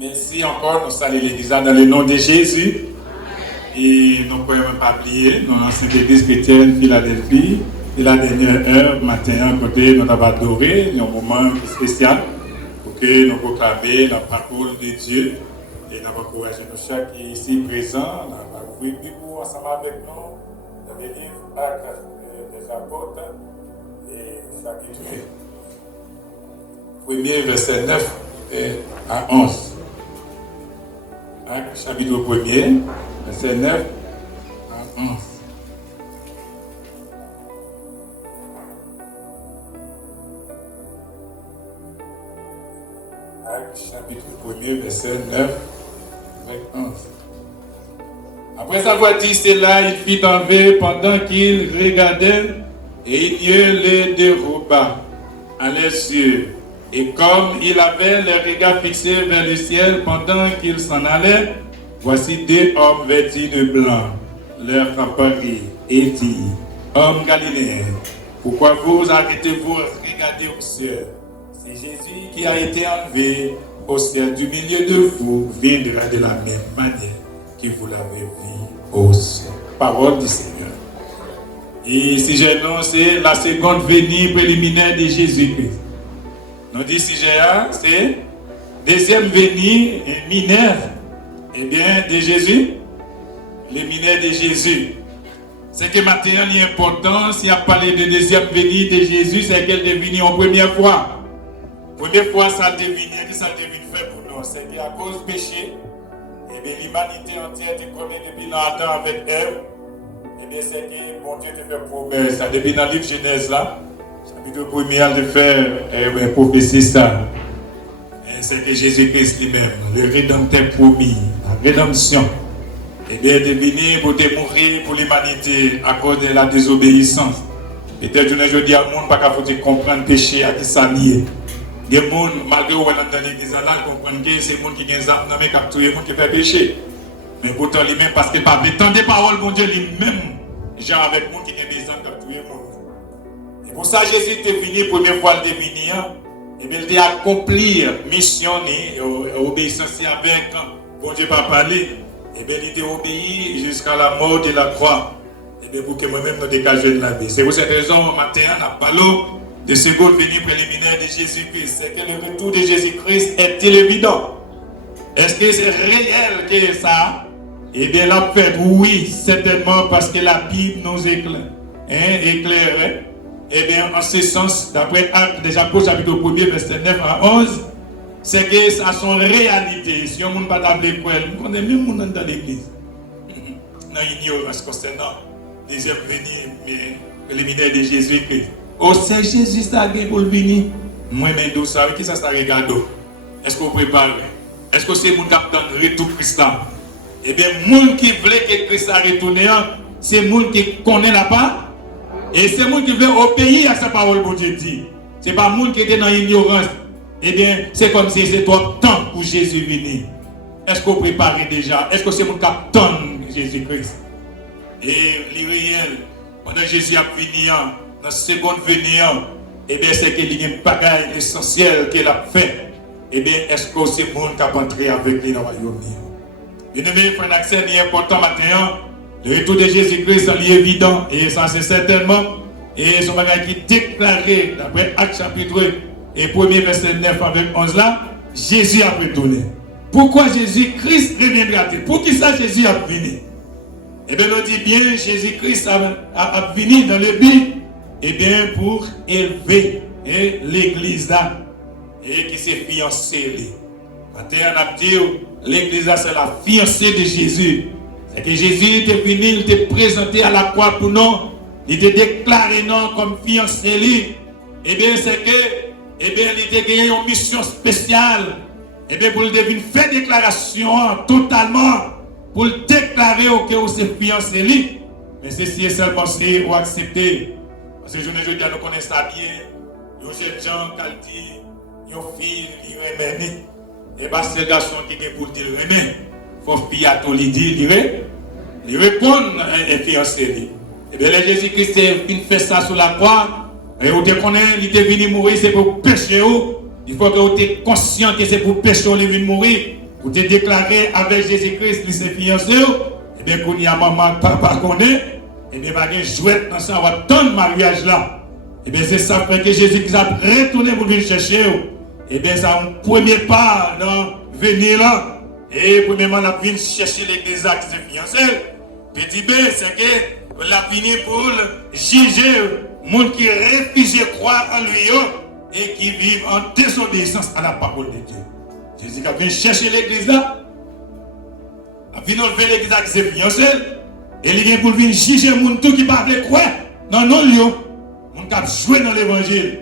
Merci encore, nous saluons l'église dans le nom de Jésus. Et nous ne pouvons même pas oublier, nous sommes l'église chrétienne Philadelphie. Et la dernière heure, matin, côté, nous avons adoré, un moment spécial pour que nous proclamer la parole de Dieu. Et nous avons encouragé nous chaque ici présent, nous avons ouvert Bible ensemble avec nous, dans les livres Actes des apôtres et chapitre 1er, verset 9 à 11. Actes, chapitre 1er, verset 9 à 11. Actes, chapitre 1er, verset 9 avec 11. Après avoir dit cela, il fit tomber pendant qu'il regardait et il les déroba à les yeux. Et comme il avait les regards fixés vers le ciel pendant qu'il s'en allait, voici deux hommes vêtus de blanc leur apparurent et dit: Hommes galiléens, pourquoi vous arrêtez-vous à regarder au ciel? C'est Jésus qui a été enlevé au ciel du milieu de vous, viendra de la même manière que vous l'avez vu au ciel. Parole du Seigneur. Et si j'ai c'est la seconde venue préliminaire de Jésus-Christ. Nous dit si c'est deuxième venue mineure, eh bien, de Jésus, le mineure de Jésus. C'est que maintenant, il est important, si on parle de deuxième venue de Jésus, c'est qu'elle est venue en première fois. Première fois, ça devient fait pour nous. C'est qu'à cause du péché, eh bien, l'humanité entière est connue depuis longtemps avec Ève. Eh bien, c'est que mon Dieu te fait promesse. Ça depuis dans le livre Genèse là. Chapitre 1er de faire prophétie ça. C'est que Jésus-Christ lui-même, le rédempteur promis, la rédemption, et bien de venir pour te mourir pour l'humanité à cause de la désobéissance. Peut-être que je dis à monde pas qu'à comprendre le péché à qui ça lié. Il y a des gens, malgré où on entend l'église là, comprennent que c'est les gens qui ont des âmes, mais qui capturent les gens qui font péché. Mais pourtant lui-même, parce que par tant de paroles, mon Dieu lui-même, genre avec les gens qui ont des âmes capturées les gens. Et pour ça, Jésus est venu, première fois il est venu, et bien il a accompli mission et obéissance avec bon Dieu pas parler. Et bien il a obéi jusqu'à la mort de la croix. Et bien pour que moi-même nous dégagions de la vie. C'est pour cette raison, matin, on a parlé de seconde venue préliminaire de Jésus-Christ. C'est que le retour de Jésus-Christ est-il évident? Est-ce que c'est réel que ça? Eh bien la fait, oui, certainement parce que la Bible nous éclaire. Éclaire. Eh bien, en ce sens, d'après Actes des Apôtres, chapitre 1er, verset 9 à 11, c'est que ça sont réalité. Si on ne peut pas t'appeler pour elle, on connaît même monde dans l'église. Dans l'ignorance concernant deuxième venue préliminaire de Jésus-Christ. Oh, c'est Jésus ça qui pour le venir. Moi-même, vous savez qui ça regarde? Est-ce que vous préparez? Est-ce que c'est le monde qui attend le retour de Christ là? Eh bien, le monde qui voulait que Christ retourne, c'est le monde qui connaît la part. Et c'est le monde qui veut obéir à sa parole pour Dieu dit. Ce n'est pas le monde qui était dans l'ignorance. Eh bien, c'est comme si c'était trop temps pour Jésus venir. Est-ce que vous préparez déjà? Est-ce que c'est le monde qui attend Jésus-Christ? Et l'irréel, pendant Jésus a venu, dans la seconde venue, eh bien, c'est qu'il y a un bagage essentiel qu'il a fait. Eh bien, est-ce que c'est le monde qui a entré avec lui dans le royaume? Bien aimé, frère Axel, il est important maintenant. Le retour de Jésus-Christ est évident et ça c'est certainement et son bagage qui est déclaré d'après Actes chapitre 1 et 1er verset 9 avec 11 là, Jésus a retourné. Pourquoi Jésus-Christ reviendra-t-il? Pour qui ça Jésus a venu? Eh bien on dit bien Jésus-Christ a venu dans le but eh bien pour élever l'église là et qui s'est fiancée. Maintenant on a dit l'église là c'est la fiancée de Jésus. C'est que Jésus était venu, il était présenté à la croix pour nous, il était déclaré non comme fiancé. Eh bien, c'est que, eh bien, il était gagné une mission spéciale. Eh bien, pour le deviner faire déclaration totalement, pour le déclarer que c'est fiancé. Mais ceci est seulement si vous acceptez. Parce que je ne dis pas, nous connaissons ça bien. Les jeunes gens, quand ils ont fille, ils remettent. Et bien, c'est le garçon qui est pour dire remettre. Il faut que tout lui dire, il répond et fiancé. Et bien, Jésus-Christ fait ça sur la croix. Et vous connaissez, il est venu mourir, c'est pour pécher. Il faut que vous soyez conscient que c'est pour pécher, il est venu mourir. pour te déclarer avec Jésus-Christ, les fiancés, et bien, qu'on y a maman, papa, connaît, et bien, pas de jouet dans ça, on va tant de mariage là. Et bien, c'est ça que Jésus-Christ a retourné pour venir chercher. Et bien, c'est un premier pas dans venir là. Et premièrement, on a venu chercher l'église qui se fiancée. Petit B, c'est que on a fini pour juger les gens qui réfugiés croient en lui et qui vivent en désobéissance à la parole de Dieu. Jésus a venu chercher l'église là. A venu enlever l'église qui se fiancée. Et il vient pour venir juger les gens qui ne parlent pas croire dans nos lieux. Les gens qui jouent dans l'évangile.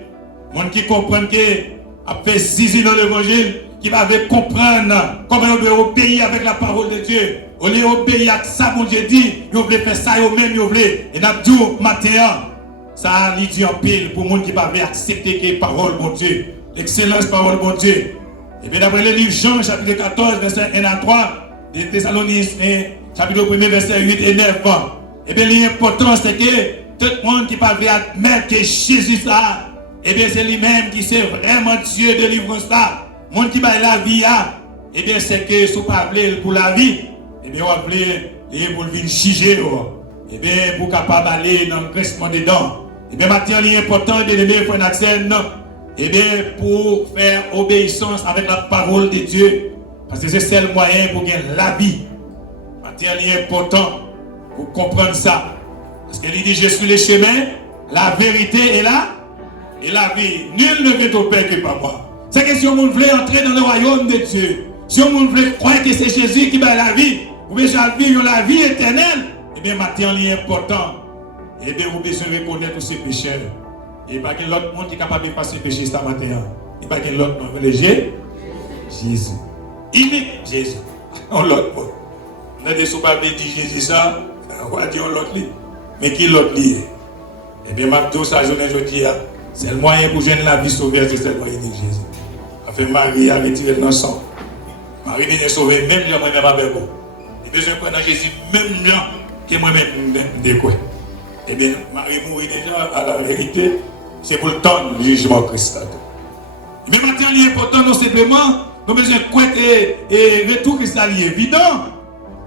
Les gens qui comprennent que a fait zizi dans l'évangile, qui va comprendre comment on doit obéir avec la parole de Dieu. On doit obéir à ça, bon Dieu dit, on veut faire ça, on même, on veut. Et nous avons dit, matin, ça a dit en pile pour les gens qui va accepter que la parole, bon Dieu, l'excellence parole, bon Dieu. Et bien d'après le livre Jean, chapitre 14, verset 1 à 3, des Thessaloniciens, chapitre 1, verset 8 et 9. Et bien l'important, c'est que tout le monde qui va admettre que Jésus ça, et bien c'est lui-même qui c'est vraiment Dieu de délivrance là. Le monde qui va la vie, et bien c'est que si vous parlez pour la vie, et bien on va pour venir juger, et bien pour capable aller dans le graissement des dents. Et bien maintenant il est important de donner un accès, et bien pour faire obéissance avec la parole de Dieu, parce que c'est le moyen pour gagner la vie. Maintenant il est important pour comprendre ça, parce qu'il dit je suis le chemin, la vérité est là. Et la vie, nul ne vient au Père que par moi. C'est que si on veut entrer dans le royaume de Dieu, si on veut croire que c'est Jésus qui bat la vie, ou bien vivre la vie éternelle, et bien maintenant il est important. Et bien vous besoin reconnaître tous ces pécheurs. Et pas qu'il y ait l'autre monde qui est capable de passer péché ce matin. Et pas qu'il y ait l'autre monde. Jésus. Unique Jésus. On l'autre monde. On a des soupables qui disent Jésus ça, on va dire l'autre lit. Mais qui l'autre lit? Et bien maintenant ça je dis. C'est le moyen pour gagner la vie sauvée, c'est le moyen de Jésus. Afin Marie a retiré le sang. Marie vient sauver même moi-même avec vous. Et besoin de prendre Jésus même là que moi-même de quoi. Eh bien, Marie mourit déjà à la vérité. C'est pour le temps du jugement Christ. Mais maintenant, il est important, non simplement, nous besoin de croire que le retour Christ est évident.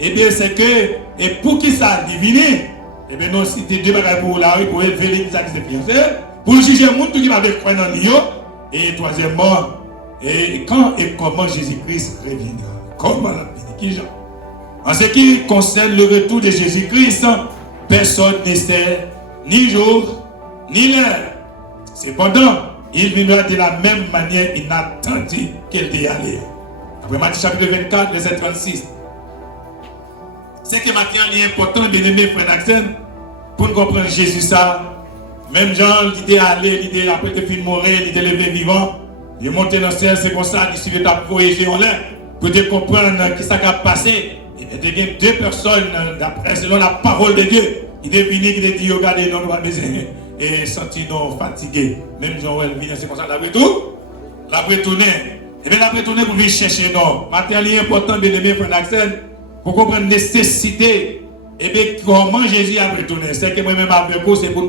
Eh bien, c'est que, et pour qui ça diviner, eh bien, nous citons deux bagages pour la rue, pour élever l'église qui s'est fiancée. Pour juger le monde qui va croire dans lui. Et troisièmement, et quand et comment Jésus-Christ reviendra. Comment la qui Jean. En ce qui concerne le retour de Jésus-Christ, personne ne sait ni jour, ni l'heure. Cependant, il viendra de la même manière inattendue qu'elle est allée. Après Matthieu chapitre 24, verset 36. C'est que maintenant il est important de aimer frère Axel pour comprendre Jésus ça. Même Jean, il était allé, il était après de film mourir, il était levé vivant. Il est monté dans le ciel, c'est comme ça, il suivait ta voyager en l'air. Pour te comprendre ce qui s'est passé. Il y a deux personnes, d'après, selon la parole de Dieu. Il est venu, il a dit, regardez, nous avons besoin et senti nous fatigués. Même Jean, il vient, c'est comme ça, l'après tout. L'après tourner. Et bien, l'après tourner pour venir chercher nous. Maintenant, il est important de l'aimer, frère Axel, pour comprendre la nécessité. Et bien, comment Jésus a retourné. C'est que moi-même, avec vous, c'est pour nous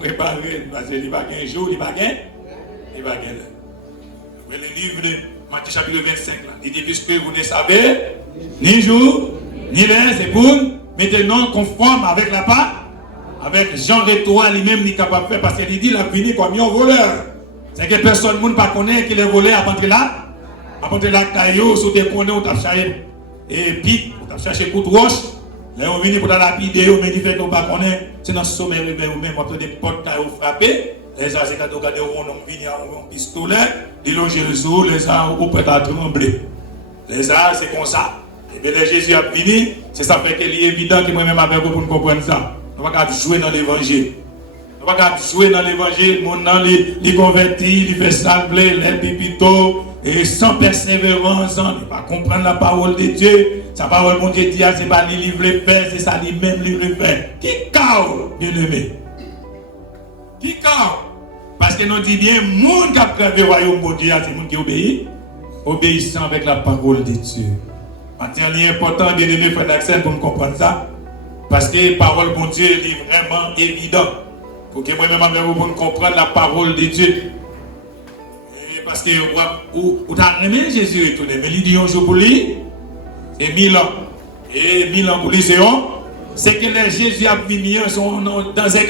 préparer, parce qu'il va gagner un jour, il va gagner. Il va gagner. Le livre de Matthieu chapitre 25, là, il dit, puisque vous ne savez, ni jour, ni l'heure, c'est pour maintenant conforme avec la part, avec Jean Rétois lui-même, il est capable de faire, parce qu'il dit, il a fini comme un voleur. C'est que personne ne connaît qu'il est volé à partir là, caillou, sous des connais, on t'a cherché, et puis, on t'a cherché coup de roche. Là, on vient pour la vidéo, mais il fait qu'on ne connaît pas, c'est dans le sommet, ou même après des portes qui ont frappé. Les gens, c'est quand on regarde, on vient avec un pistolet, ils logent le jour, les gens sont prêts à trembler. Les gens, c'est comme ça. Et bien, Jésus a fini, c'est ça fait qu'il est évident que moi-même avec vous pour comprendre ça. On va pas jouer dans l'évangile. On va pas jouer dans l'évangile, mon nom, les convertis, les fait sangler, les pipito, et sans persévérance, on ne va pas comprendre la parole de Dieu. Sa parole, mon Dieu, dit, c'est pas les livres le faire, c'est ça, lui-même livre le faire. Qui casse, bien aimé? Qui casse? Parce que nous dit bien, le monde qui a prévu le royaume de Dieu, c'est le monde qui obéit, obéissant avec la parole de Dieu. Maintenant, il est important de donner frère d'accès pour comprendre ça. Parce que la parole de Dieu est vraiment évidente. Pour que moi-même, pour comprendre la parole de Dieu. Parce que vous avez aimé Jésus retourner, mais il dit un jour pour lui, c'est 1000 ans. Et 1000 ans pour lui, c'est que les Jésus a venu dans un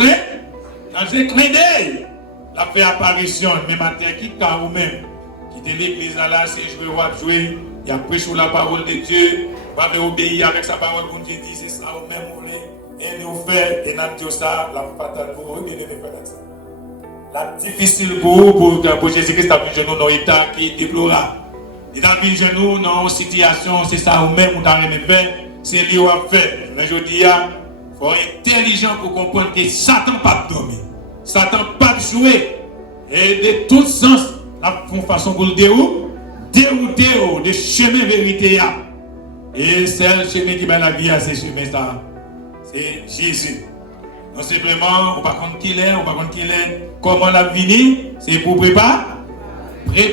clin d'œil. La fait apparition, même matin, qui car ou même, qui était l'église là, c'est jouer, il a prêché sur la parole de Dieu, va obéir avec sa parole, comme Dieu dit, c'est ça, ou même, vous voulez, et nous fait, et nous dit ça, la fatale pour vous, bien aimé, ça. La difficile pour Jésus-Christ, a vu genou dans l'état qui est déplorable. Il a vu genou dans une situation, c'est ça, ou même, on a rien fait, c'est lui qui a fait. Mais je dis, il faut être intelligent pour comprendre que Satan n'a pas dormi. Satan n'a pas joué. Et de tout sens, la façon pour le dérouter de chemin vérité. Et c'est le chemin qui va la vie à ce chemin, ça. C'est Jésus. Non simplement, on ne sait pas qui il est, on ne sait pas qui il est. Comment la venir, c'est pour préparer.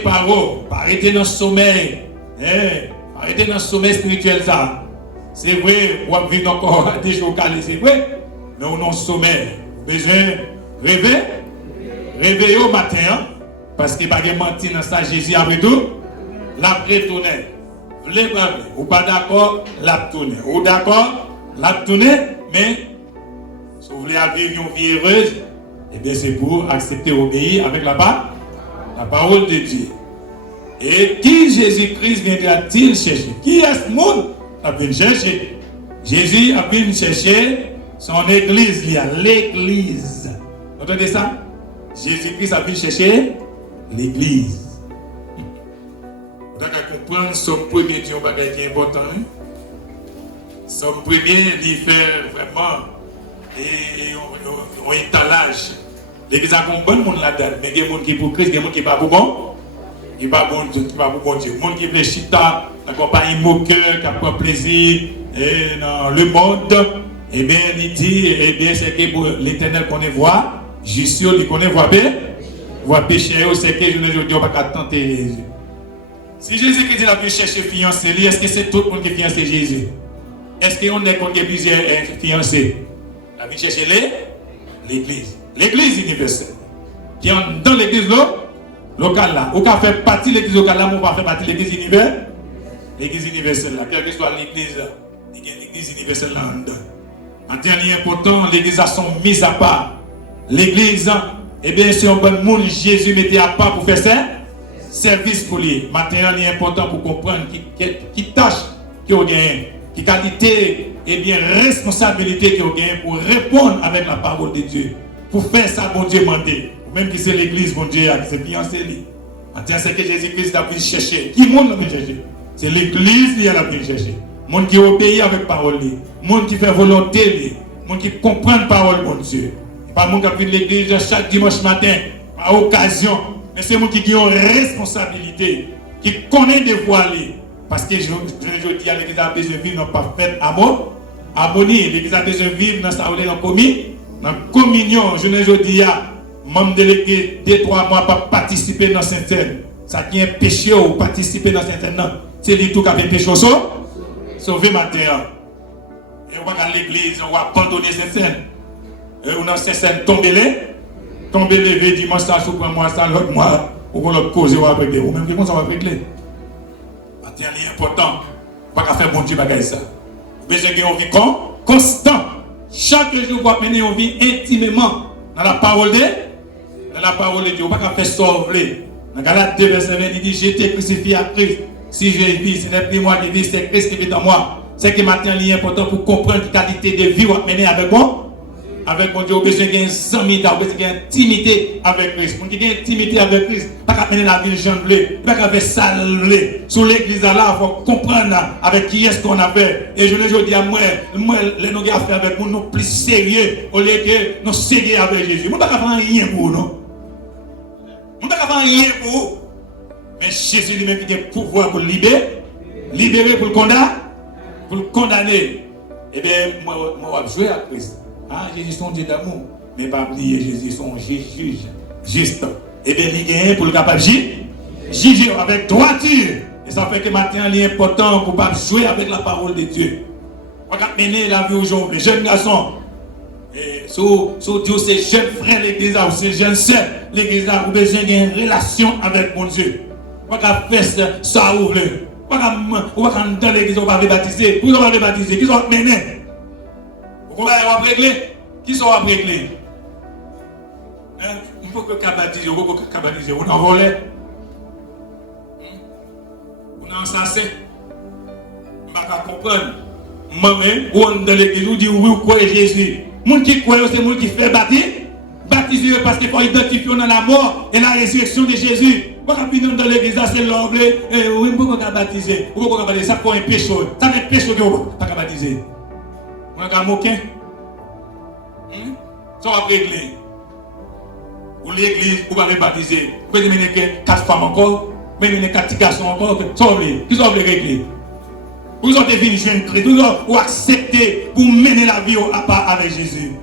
Pas arrêter dans le sommeil. Arrêter dans le sommeil spirituel, ça. C'est vrai, on va vivre encore des jours calés, c'est vrai. Mais on est en sommeil. Besoin rêver. Réveiller au matin. Parce qu'il n'y a pas de mentir dans ça, Jésus après tout. La retourner. Vous voulez pas, ou pas d'accord, la tourner. Ou d'accord, la tourner, mais si vous voulez vivre une vie heureuse, eh bien c'est pour accepter obéir avec la parole de Dieu. Et qui Jésus-Christ viendra-t-il chercher? Qui est ce monde a venu chercher? Jésus a venu chercher son église, il y a l'église. Vous entendez ça? Jésus-Christ a venu chercher l'église. Vous devez comprendre, son premier Dieu qui est important. Son premier, il fait vraiment un étalage. L'église a un bon monde là-dedans, mais il y a des gens qui sont pour Christ, il y a des gens qui ne sont pas pour bon. Il n'y a pas bon Dieu, il n'y a pas bon Dieu. Les gens qui veulent chita, la compagnie moqueur, qui prend plaisir dans le monde, eh bien, il dit, eh bien, c'est que l'Éternel connaît voir, juste il connaît voir péché, c'est que je ne dis pas tenter Jésus. Si Jésus-Christ a pu chercher fiancé, est-ce que c'est tout le monde qui fiancé Jésus? Est-ce qu'on est contre plusieurs fiancés? Il a pu chercher l'église. L'église universelle. Qui est dans l'église locale là. Ou qui fait partie de l'église locale là, ou pas fait partie de l'église universelle. L'église universelle là. Quelle que soit l'église là. Il y a l'église universelle là dedans. En dernier important, l'église a son mise à part. L'église, eh bien, c'est un bon monde, Jésus mettait à part pour faire ça. Service pour lui. Maintenant, il est important pour comprendre qui tâche qu'il a gagné, qui qualité et bien responsabilité qu'il a gagné pour répondre avec la parole de Dieu. Pour faire ça, bon Dieu mandé. Même si c'est l'église, bon Dieu, c'est fiancé. Maintenant, c'est que Jésus-Christ a pu chercher. Qui monde l'a pu chercher? C'est l'église qui a pu chercher. Monde qui obéit avec parole. Monde qui fait volonté. Monde qui comprend la parole, bon Dieu. Pas monde qui a pris l'église chaque dimanche matin, à occasion. Mais c'est moi qui ai une responsabilité, qui connaît des voies. Parce que je dis à l'église a besoin de vivre dans pas fait harmonie. L'église a besoin de vivre dans sa dans communion. Je ne dis à membre de l'église, 2-3 mois pas participer dans Saint-Saëns. Ça qui est péché ou participer dans Saint-Saëns. C'est lui tout qui a fait péché. Sauver ma terre. Et on va à l'église, on va abandonner Saint-Saëns. On a Saint-Saëns tomber levé dimanche, ça sous moi, ça l'autre mois, ou qu'on l'autre cause, on va régler. Ou même comment ça va régler. C'est important. Pas qu'à faire bon Dieu bagaille ça. Vous besoin d'une vie constant. Chaque jour, vous mener une vie intimement dans la parole de Dieu. Pas qu'à faire sauver. Dans Galates 2, verset 20, il dit, j'ai été crucifié à Christ. Si je vis, ce n'est plus moi qui vis, c'est Christ qui vit en moi. C'est que maintenant, il est important pour comprendre la qualité de vie vous mener avec moi. Avec mon Dieu, vous avez besoin d'intimité, vous avez besoin d'intimité avec Christ. Pour qu'il y ait intimité avec Christ, pas qu'à mener la vie jeune blé, pas qu'à faire sale. Sur l'église là, il faut comprendre avec qui est-ce qu'on a fait. Et je le dis à moi, les nous avons fait avec nous plus sérieux, au lieu que nous sérieux avec Jésus. Nous ne pouvons pas faire rien pour nous. Nous ne pouvons pas faire rien pour vous. Mais Jésus lui-même qui a le pouvoir pour libérer pour le condamner. Eh bien, moi, je vais jouer à Christ. Ah, Jésus son Dieu d'amour. Mais pas oublier Jésus son juge. Juste. Eh bien, il gagne pour le capable juger avec droiture. Et ça fait que maintenant, il est important pour ne pas jouer avec la parole de Dieu. On va mener la vie aujourd'hui. Jeunes garçons, Si Dieu c'est jeune frère l'église, ou c'est jeune sœur l'église, vous avez besoin d'une relation avec mon Dieu. Vous ne pouvez pas faire ça ou vous pas dans l'église, vous ne pouvez pas baptiser. Vous ne pouvez pas baptiser. Qui sont menés? Vous ne pouvez pas régler. Qui sont réglés? Vous ne pouvez pas baptiser. Vous ne pouvez pas baptiser. Vous n'en volez. Vous n'en sensez. Vous ne pouvez pas comprendre. Moi-même, ou dans l'église, vous dites oui, vous croyez Jésus. Les gens qui croient, c'est les gens qui font baptiser. Baptiser parce qu'il faut identifier dans la mort et la résurrection de Jésus. Vous ne pouvez pas dans l'église, c'est l'homme. Vous ne pouvez pas baptiser. Vous ne pouvez pas baptiser. Ça fait un péché. Ça fait un péché que vous ne pouvez pas baptiser. Vous n'avez pas moqué. Ça va régler. Ou l'église, vous ne pouvez pas baptiser. Vous pouvez mener 4 femmes encore. Vous pouvez mener 4 petits garçons encore. Ça va régler. Qui sont régler? Vous avez devenu jeune chrétien, vous acceptez pour mener la vie à part avec Jésus.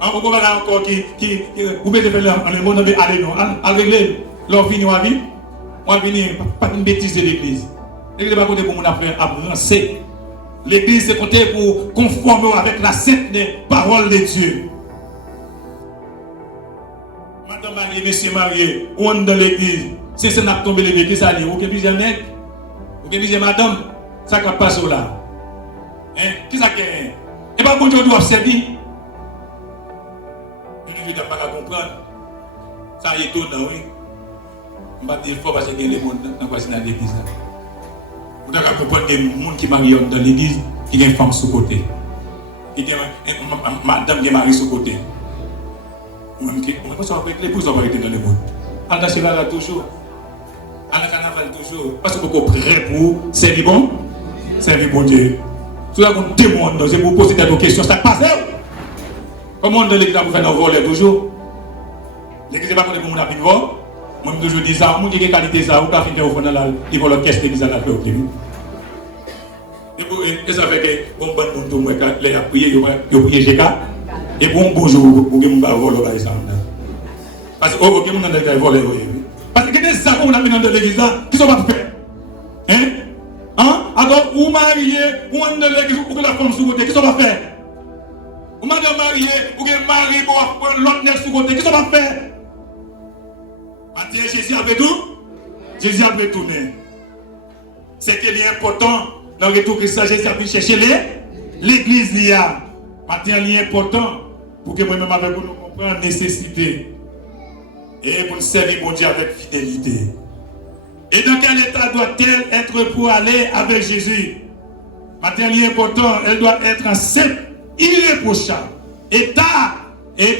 Vous pouvez encore vous pouvez faire le monde de aller non. Avec leur vie, on va venir, pas une bêtise de l'église. L'église n'est pas côté pour mon affaire avancer. L'église c'est côté pour conformer avec la sainte parole de Dieu. Madame mariée, monsieur marié, on est dans l'église. Si c'est n'a tombé l'église, ça dit, vous pouvez dire nègre, vous pouvez dire madame. Ça qui passe là. Qui ça qui est? Et pas bon Dieu doit servir. Je ne vais pas comprendre. Ça est étonnant, oui. Je ne vais pas dire fort parce qu'il y a des gens dans l'église. Vous devez comprendre qu'il y a des gens qui marient dans l'église, qui ont une femme sous côté. Qui ont madame qui est mariée sous côté. On ne peut pas avec l'épouse, on va être dans le monde. On a cela là toujours. On a carnaval toujours. Parce que vous êtes prêt pour servir bon. Servir bon Dieu. Tout ça qu'on demande, c'est pour poser des questions. Ça passe. Comment dans l'église vous faites un voler toujours? L'église n'est pas pour mon avis de vol. Moi, je toujours dis ça. Moi, j'ai des qualités, ça. Vous pouvez finir au fond de la. Il faut le caisse l'église à la paix au début. Et ça fait que, bon, bon, moi, les a prié, ils ont prié GK. Et bon, bonjour, vous pouvez me voler par exemple. Parce que, vous pouvez me voler. Parce que, des gens qu'on a mis dans l'église là, qui sont pas faits. Alors, vous mariez, vous êtes dans l'église, vous avez la femme sous côté, qui sont pas faits? Vous êtes marié, vous avez marié, vous avez l'autre nez sous côté, qui sont pas faits? Maintenant, Jésus avait tout? Jésus avait tourné. C'est qu'il est important, dans le retour Christ, Jésus a pu chercher l'église. Maintenant, il est important pour que moi-même avec vous nous comprenions la nécessité. Et pour servir mon Dieu avec fidélité. Et dans quel état doit-elle être pour aller avec Jésus? Maintenant, il est important, elle doit être en simple, irréprochable. État, et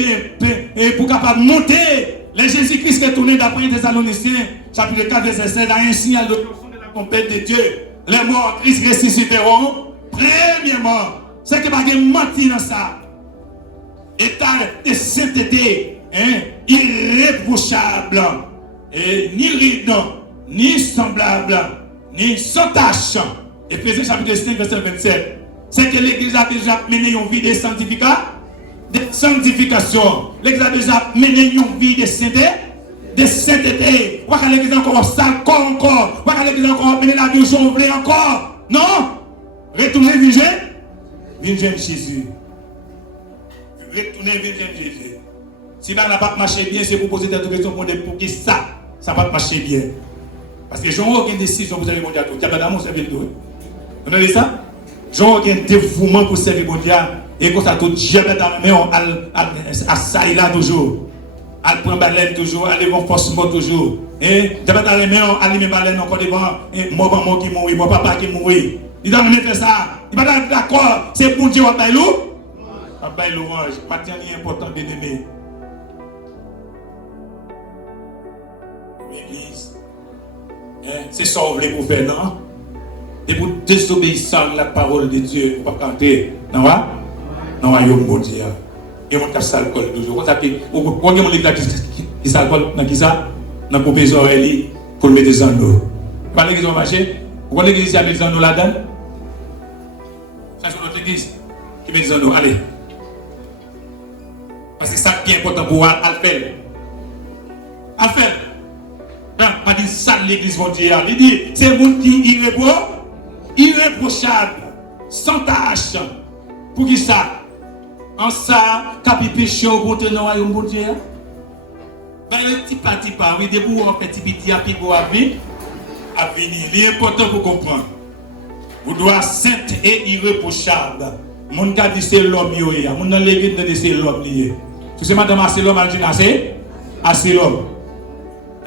pour capable de monter, le Jésus-Christ est tourné d'après les Thessaloniciens, chapitre 4, verset 7, dans un signal de la compète de Dieu. Les morts en Christ ressusciteront. Premièrement, c'est que pas de mentir dans ça. État de sainteté, irréprochable, et ni ridant, ni semblable, ni sans tâche. Éphésiens chapitre 5, verset 27. C'est que l'Église a déjà mené une vie de sanctification. L'Église a déjà mené une vie de sainteté. Ou l'Église a encore sale corps encore. Ou l'Église a encore mené la vie jonglée encore. Non. Retournez Virgin Jésus. Retournez Virgin Jésus. Si ça n'a pas marché bien, c'est pour poser des questions pour qui ça n'a pas marché bien. Parce que j'ai aucune décision, vous allez mondial. Il y a pas d'amour, c'est bien. Vous entendez ça? J'ai aucun dévouement pour servir mondial. Et comme ça, tout jamais dans le main, à ça et là toujours. À prendre baleine toujours, à lever forcément toujours. Et jamais dans les mains, à allumer baleine encore devant. Et moi, maman qui mourit, mon papa qui mourit. Il doit me faire ça. Il va être d'accord. C'est pour Dieu, on va louer. On va louange. Maintenant, il est important de l'aimer. L'église. C'est ça qu'on voulait pour faire, non? Et pour désobéir à la parole de Dieu, pour ne pas canter. Non, va? Non, il y a un bon Dieu. Et on a l'alcool toujours. Quand on a l'église qui s'alcool, dans qui ça? Dans le couper les oreilles pour mettre des anneaux. Vous parlez qu'ils ont marché? Vous voyez l'église qui a mis des anneaux là-dedans? Ça, c'est notre église qui met des anneaux. Allez. Parce que c'est ça qui est important pour Alpel. Alpel. Pas dit ça l'église mondiale. Il dit, c'est un monde qui est irréprochable, sans tâche. Pour qui ça? En ça, capi péché au bon tenant royaume bon Dieu. Ben le petit pas, oui, debout on fait petit petit à pigo à venir. Il est important pour comprendre. Vous doit sainte et irréprochable. Mon cas dit c'est l'homme yoé. Mon dans l'église de c'est l'homme lié. C'est madame c'est l'homme al dinasé, c'est l'homme.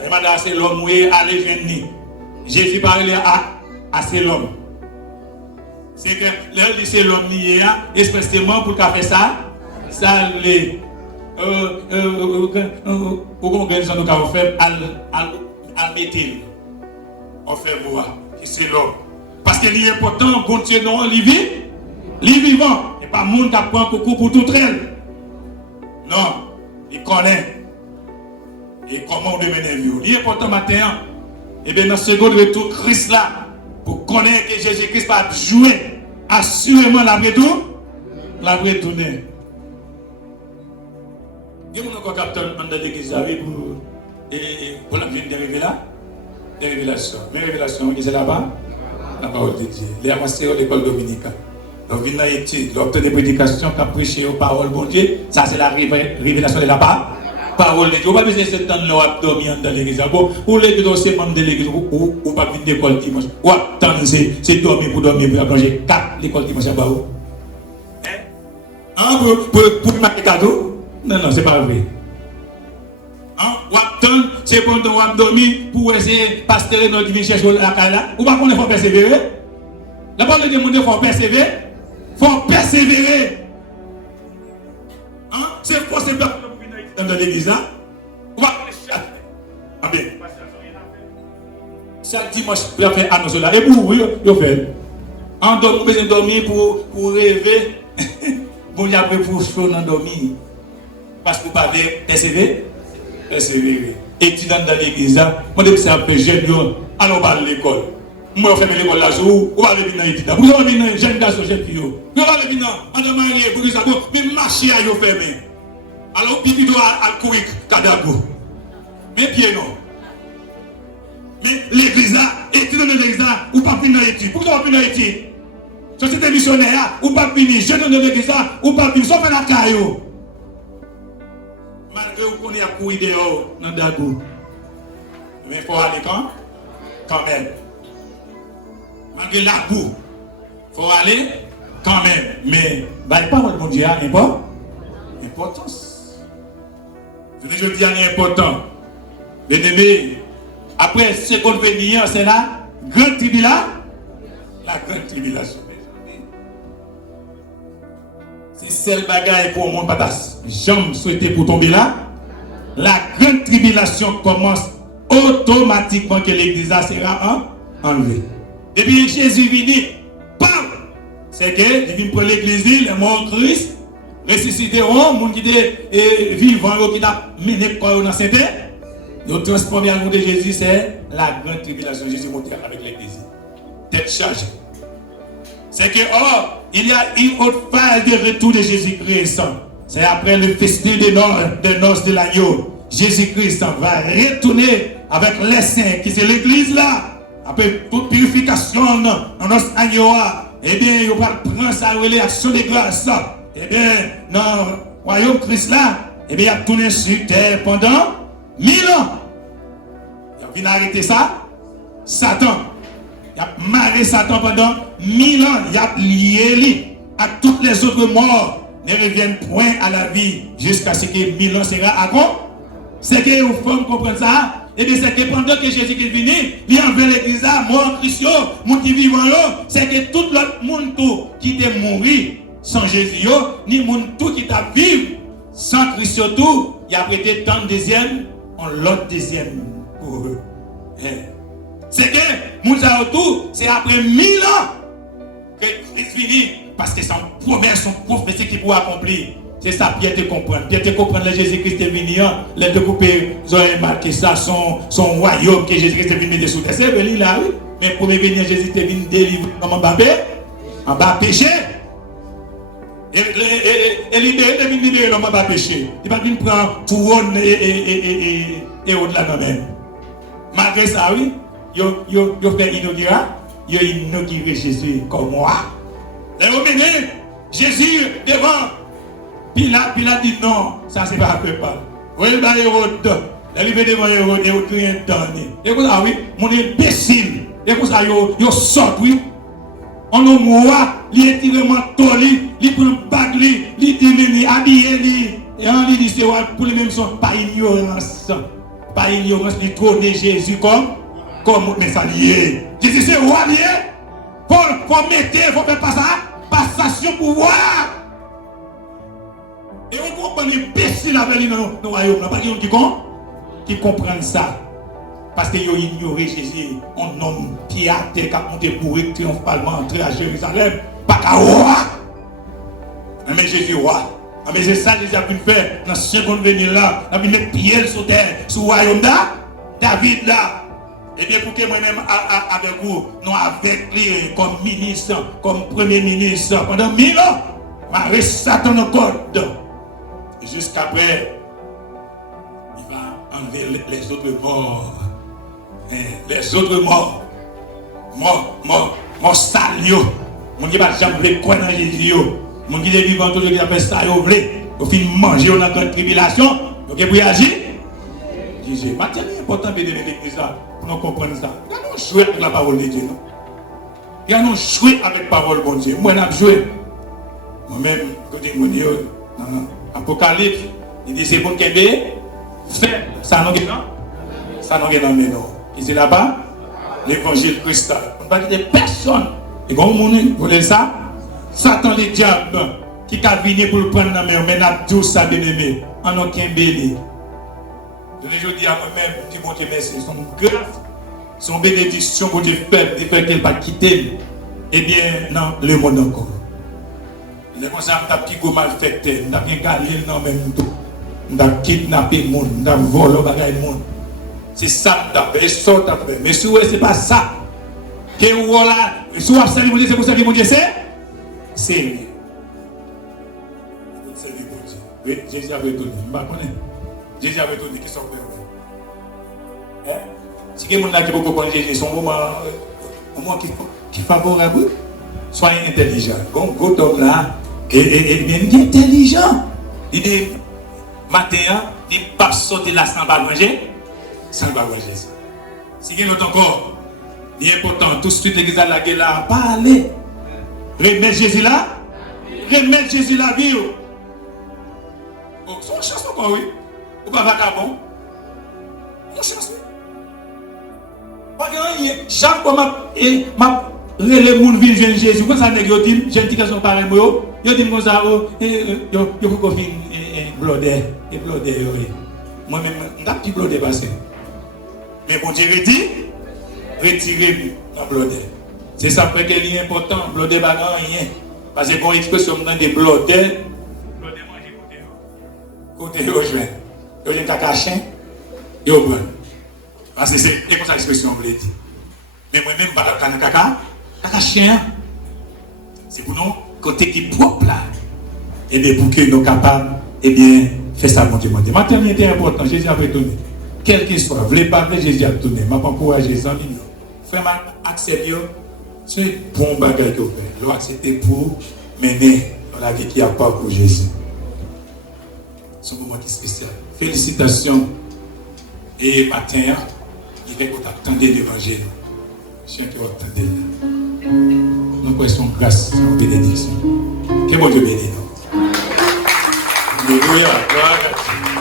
Et madame c'est l'homme oui allez venir. Jésus parle à c'est l'homme. C'est que là c'est l'homme lié expressément pour qu'a fait ça les au organisation nous avons fait al métil. On fait voir c'est l'homme. Parce que c'est important, bon Dieu, non, il vivant. Et pas le monde qui prend un coucou pour tout elle. Non, il connaît. Et comment on devient vieux. Il est important matin. Et bien, dans ce second retour, Christ là, pour connaître que Jésus-Christ va jouer assurément l'après-tout, l'après-tourner. Il y a encore capteur dans l'église pour la vie d'arriver là. Des révélations. Mes révélations, c'est là-bas. La parole de Dieu. Les avancés à l'école dominicale. Donc, il y a une étude, l'obtenir des prédications, qui a prêché aux paroles de Dieu. Ça, c'est la révélation de la parole de Dieu. On va besoin de ce temps de dormir dans l'église. Ou l'église, c'est membre de l'église, ou pas venir d'école dimanche. Ou attendre, c'est dormir pour manger 4 l'école dimanche à Bao. Pour marquer cadeau? Non, c'est pas vrai. Ou attendre, c'est pendant qu'on dormir pour essayer de pasteur qui vient chercher la caille. Ou pas qu'on faut persévérer? La parole de Dieu dit qu'il faut persévérer. Il faut persévérer. C'est quoi c'est pas dans l'église là? Ou pas qu'on est chaque dimanche, il a fait annoncer là. Et pour vous, il fait. On doit besoin de dormir pour rêver. Bon, il y a pour faire dormir. Parce que vous ne pouvez pas persévérer. Étudiant dans l'église, moi, je suis un peu jeune, alors on va à l'école. Moi, je fais l'école là, on va aller dans l'étude. Vous allez venir, jeune garçon, jeune fille. Vous allez venir, madame Marie, vous allez venir, mais marcher à vous fermer. Alors, pipi doit à courir, cadavre. Mais pieds non. Mais l'église là, étudiant dans l'église là, ou pas venir dans l'étude. Pourquoi pas venir dans l'étude? Société missionnaire, ou pas venir, jeune dans l'église là, ou pas venir, sauf la caillou. Malgré qu'on est à courir dehors dans Dagou. Mais il faut aller quand même. Malgré la boue, il faut aller quand même. Mais la parole de Dieu a importance. Je dis important. Bien-aimé, après ce qu'on veut dire, c'est la grande tribulation. La grande tribulation. C'est celle bagaille pour mon patas. J'aime souhaiter pour tomber là. La grande tribulation commence automatiquement que l'église sera enlevée. Et puis Jésus vient, bam! C'est que il vient prendre l'église, les morts Christ, ressusciteront, les gens qui sont vivants, qui ont mené quoi dans la sainteté. Nous transformer à nom de Jésus, c'est la grande tribulation. Jésus monte avec l'église. Tête chargée. C'est que, il y a une autre phase de retour de Jésus-Christ. C'est après le festin des noces de l'agneau. Jésus-Christ va retourner avec les saints, qui c'est l'église là. Après toute purification dans notre agneau, eh bien, il va prendre sa réaction de grâce. Eh bien, dans le royaume Christ là, eh bien, il a tourné sur terre pendant 1000 ans. Il a arrêté ça. Satan. Il a marré Satan pendant 1000 ans. Il a lié à toutes les autres morts. Ne reviennent point à la vie jusqu'à ce que 1000 ans sera accompli. C'est que vous pouvez comprendre ça. Et bien c'est que pendant que Jésus est venu, il envers l'église, mort Christ, mon qui vivant, c'est que tout l'autre monde qui est mort sans Jésus, ni monde tout qui t'a vécu sans Christ, tout, il a prêté tant de deuxième, en l'autre deuxième pour eux. C'est que, tout, c'est après 1000 ans que Christ finit, parce que son promesse, son prophétie qui pourra accomplir. C'est ça, Pierre te comprendre. Pierre te comprendre, Jésus-Christ est venu, les découper, ils ont marqué ça, son royaume que Jésus-Christ est venu sous terre. C'est venu là, oui. Mais pour venir, Jésus est venu délivrer comme en bas péché. Et libérer, il est venu libérer l'homme en bas péché. Il va venir prendre couronne et au-delà de même. Malgré ça, oui, il fait inaugurer Jésus comme moi. Et au Jésus devant Pilate dit non, ça c'est pas peuple. Vous voyez le Hérode, la liberté devant Hérode, il y a un dernier. Et comme ça, oui, mon imbécile. Et comme ça, il sort, oui. On a moi, il est tiré manteau, il prend bague, il démène, habillé, et on dit c'est pour les mêmes sont pas ignorance. Pas ignorance, il trône Jésus comme mais ça lié. Jésus c'est roi lié. Faut mettre, faut faire pas ça, passation pouvoir. Et on comprend les imbéciles avec lui dans le royaume. Pas qui comprennent ça. Parce qu'ils ont ignoré Jésus, un homme qui a été monté pour triomphalement entrer à Jérusalem. Pas qu'à roi. Mais Jésus roi. Mais c'est ça que Jésus a pu faire dans ce second venir là. Il a pu mettre pied sur terre, sur le royaume là. David là. Et bien écoutez moi-même avec vous, non avec lui comme ministre, comme premier ministre pendant 1000 ans. Ma Satan en code. Jusqu'après, il va enlever les autres morts. Les autres morts salio. Mon qui va jamais quoi dans Jésus. Mon qui est vivant tout ce qui appelle ça, au fin manger dans la tribulation. Donc vous agir. Jésus, maintenant il est important de l'église là pour nous comprendre ça. Nous jouer avec la parole de Dieu. Nous jouer avec la parole de Dieu. Moi je jouer. Moi-même, côté mon Dieu, Apocalypse, il dit c'est bon qu'il fait ça non ça non mais non. Il dit là-bas, l'évangile cristal. On ne va dire personne. Et quand on dit ça, Satan le diable qui a venu pour le prendre dans la main, mais n'a tout ça bien aimé. On n'a qu'un béni. Je dis à moi-même, je dis bon Dieu merci, son grâce, son bénédiction, bon Dieu fait, de faire qu'elle va quitter. Eh bien, non, le monde encore. Il est comme ça, on a petit mal fait, on a bien galé dans le même tout. On a kidnappé le monde, on a volé le monde. C'est ça que tu as fait, c'est ça que tu as fait. Mais si ce n'est pas ça, que voilà, si vous avez mon Dieu, c'est pour ça que mon Dieu c'est lui. C'est lui, mon Dieu. Oui, Jésus avait donné. Je ne connais pas. Jésus avait donné qui sont frères. Si quelqu'un qui peut comprendre Jésus, son moment qui est favorable, soyez intelligent. Comme homme là, et bien intelligent. Il dit, matin, il ne pas sauter là sans pas manger. Ça va voir Jésus. Si il y a encore, il est important, tout de suite l'église à la guerre là, parler. Remettre Jésus là. Remettre Jésus là, vie. Oh, c'est une chance encore, oui. Ou pas vagabond. C'est une chance, oui. Pas que chaque fois que m'a relé moun vin jeune Jésus, quand ça nèg yo dit, j'ai une question pareille moi, yo dit comme ça, yo faut fin blodé, et blodé yo. Moi même n'a petit blodé passé. Mais bon Dieu dit, retirez-vous dans blodé. C'est ça fait que est important, blodé pas rien. Parce que quand expression dans des blodé, blodé manger côté yo joint. Yo une cacachin, yo bon. Parce que c'est comme ça l'expression on veut dire. Mais moi-même pas dans cacachin. C'est pour nous côté qui propre là. Et bien pour que nous capables et bien faire ça mon Dieu. Maternité est important, Jésus avait donné. Quel qu'il soit, vous voulez parler, Jésus a donné. Je vais encourager les amis. Frère, acceptez, c'est bon bagage que vous faites. Vous acceptez pour mener dans la vie qui a pas pour Jésus. C'est un moment spécial. Félicitations. Et matin, il fait qu'on attendait l'évangile. Je sais que vous attendez. Nous pressons grâce, nous bénédiction. Que bon Dieu bénisse. Alléluia, gloire à Dieu.